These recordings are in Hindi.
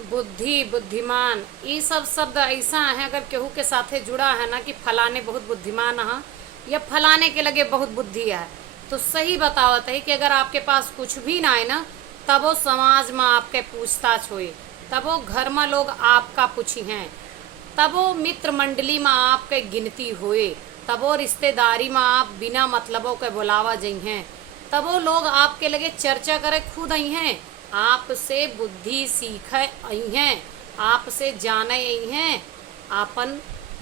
बुद्धि, बुद्धिमान, ये सब शब्द ऐसा है अगर केहू के साथे जुड़ा है ना कि फलाने बहुत बुद्धिमान है या फलाने के लगे बहुत बुद्धि है, तो सही बतावत है कि अगर आपके पास कुछ भी ना है ना, तब वो समाज में आपके पूछताछ होए, तब वो घर में लोग आपका पूछी हैं, तब वो मित्र मंडली में आपके गिनती होए, तब वो रिश्तेदारी में आप बिना मतलबों के बुलावा जाइ हैं, तब वो लोग आपके लगे चर्चा करे खुद आई हैं, आपसे बुद्धि सीख आई हैं, आपसे जाने आई हैं, आपन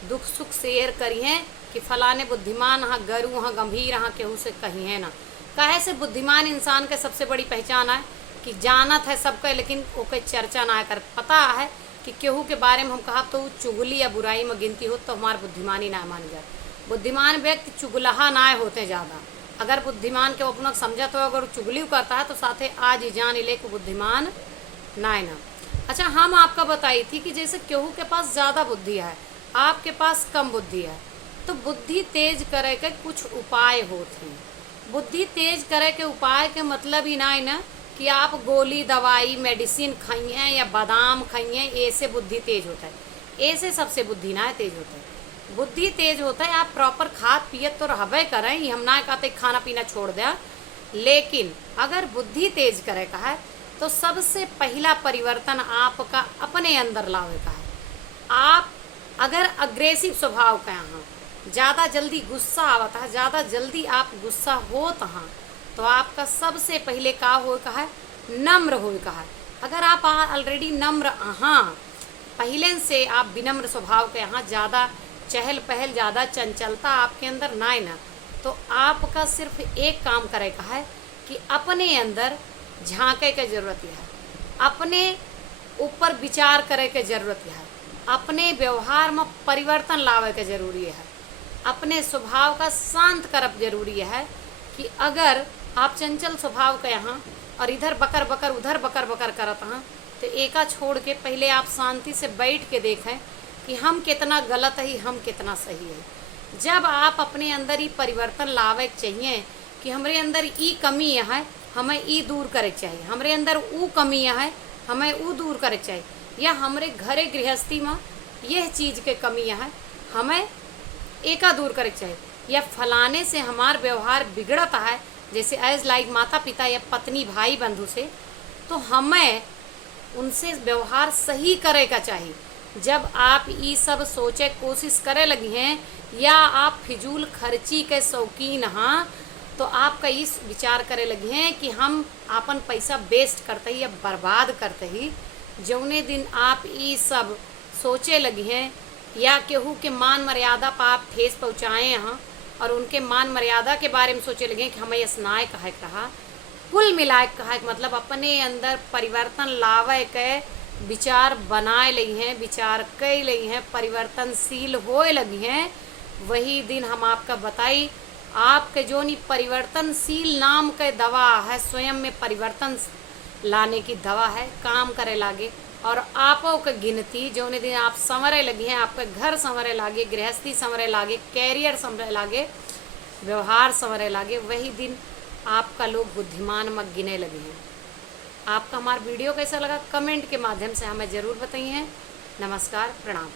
दुख सुख शेयर करी हैं कि फलाने बुद्धिमान हाँ, गरु हाँ, गंभीर हाँ, केहू से कही है ना। काहे से बुद्धिमान इंसान के सबसे बड़ी पहचान है कि जानत है सबके, लेकिन ओके चर्चा ना कर। पता है कि केहू के बारे में हम कहा तो चुगली या बुराई में गिनती हो तो हमार बुद्धिमानी ना मान जाए। बुद्धिमान व्यक्ति चुगलहा ना होते ज़्यादा। अगर बुद्धिमान के अपना समझत हो, अगर चुगली करता है तो साथे आज ही जान ले को बुद्धिमान ना है ना। अच्छा, हम आपका बताई थी कि जैसे केहू के पास ज़्यादा बुद्धि है, आपके पास कम बुद्धि है, तो बुद्धि तेज करे के कुछ उपाय होते हैं। बुद्धि तेज करे के उपाय के मतलब ही ना है ना कि आप गोली दवाई मेडिसिन खाइए या बादाम खाइए, ऐसे बुद्धि तेज होता है। ऐसे सबसे बुद्धि ना तेज होता है। बुद्धि तेज होता है आप प्रॉपर खाद पियत तो रहबे करें, हम ना कहते खाना पीना छोड़ दें, लेकिन अगर बुद्धि तेज करे का है तो सबसे पहला परिवर्तन आपका अपने अंदर लावे का है। आप अगर अग्रेसिव स्वभाव का हैं, ज़्यादा जल्दी गुस्सा आवता है, ज़्यादा जल्दी आप गुस्सा होत हैं, तो आपका सबसे पहले का हो का है नम्र हो का है। अगर आप ऑलरेडी नम्र हाँ, पहले से आप विनम्र स्वभाव के यहाँ, ज़्यादा चहल पहल, ज़्यादा चंचलता आपके अंदर ना है ना, तो आपका सिर्फ एक काम करे का है कि अपने अंदर झांके के जरूरत है, अपने ऊपर विचार करे के जरूरत है, अपने व्यवहार में परिवर्तन लावे के जरूरी है, अपने स्वभाव का शांत करब जरूरी है। कि अगर आप चंचल स्वभाव के यहाँ और इधर बकर बकर उधर बकर बकर करत हैं, तो एका छोड़ के पहले आप शांति से बैठ के देखें कि हम कितना गलत है, हम कितना सही है। जब आप अपने अंदर ही परिवर्तन लावे चाहिए कि हमारे अंदर ई कमी है, हमें ई दूर करे चाहिए, हमारे अंदर ऊ कमी है, हमें ऊ दूर करे चाहिए, या हमारे घरे गृहस्थी में यह चीज़ के कमी है, हमें एका दूर करे चाहिए, या फलाने से हमार व्यवहार बिगड़ता है, जैसे एज लाइक माता पिता या पत्नी भाई बंधु से, तो हमें उनसे व्यवहार सही करे का चाहिए। जब आप ये सब सोचे कोशिश करे लगी हैं या आप फिजूल खर्ची के शौकीन हाँ, तो आपका इस विचार करे लगी हैं कि हम अपन पैसा वेस्ट करते ही या बर्बाद करते ही, जौने दिन आप ये सब सोचे लगी हैं या केहू के मान मर्यादा पर आप ठेस पहुँचाए हैं और उनके मान मर्यादा के बारे में सोचे लगे कि हमें स्नाय कहे कहा, कुल मिलाए कहा, मतलब अपने अंदर परिवर्तन लावे के विचार बनाए लगी हैं, विचार कई लगी हैं, परिवर्तनशील होए लगी हैं, वही दिन हम आपका बताई आपके जो नहीं परिवर्तनशील नाम के दवा है, स्वयं में परिवर्तन लाने की दवा है, काम करे लागे। और आपो के गिनती जो दिन आप संवरे लगी हैं, आपके घर संवरे लागे, गृहस्थी संवरे लागे, कैरियर संवरे लागे, व्यवहार संवरे लागे, वही दिन आपका लोग बुद्धिमान में गिने लगे हैं। आपका हमारा वीडियो कैसा लगा कमेंट के माध्यम से हमें ज़रूर बताइए। नमस्कार, प्रणाम।